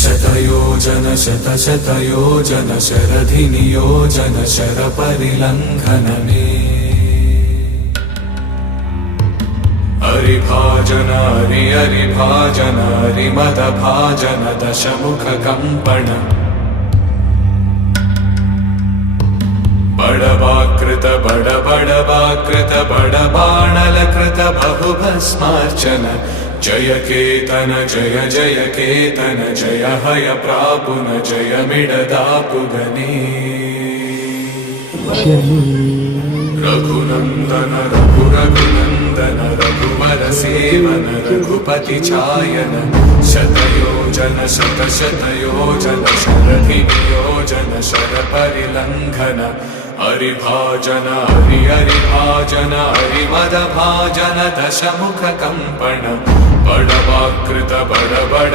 शतयोजन शतशतयोजन शरधिनियोजन शरपरिलङ्घनने हरिभाजन हरिभाजन हरिमदभाजन दशमुखकम्पण बडवाकृत बडबडवाकृत बडबाणलकृत बहुभस्मार्चन जय केतन जय जय केतन जय हय प्रापुन जय मिडदापुगने रघुनंदन रघुनंदन रघुवर सेवन रघुपति चायन शतयोजन शतशतयोजन शरधिनियोजन शरपरिलङ्घन हरिभाजन हरिभाजन हरिमदभाजन दशमुखकम्पण बडवाकृत बडबड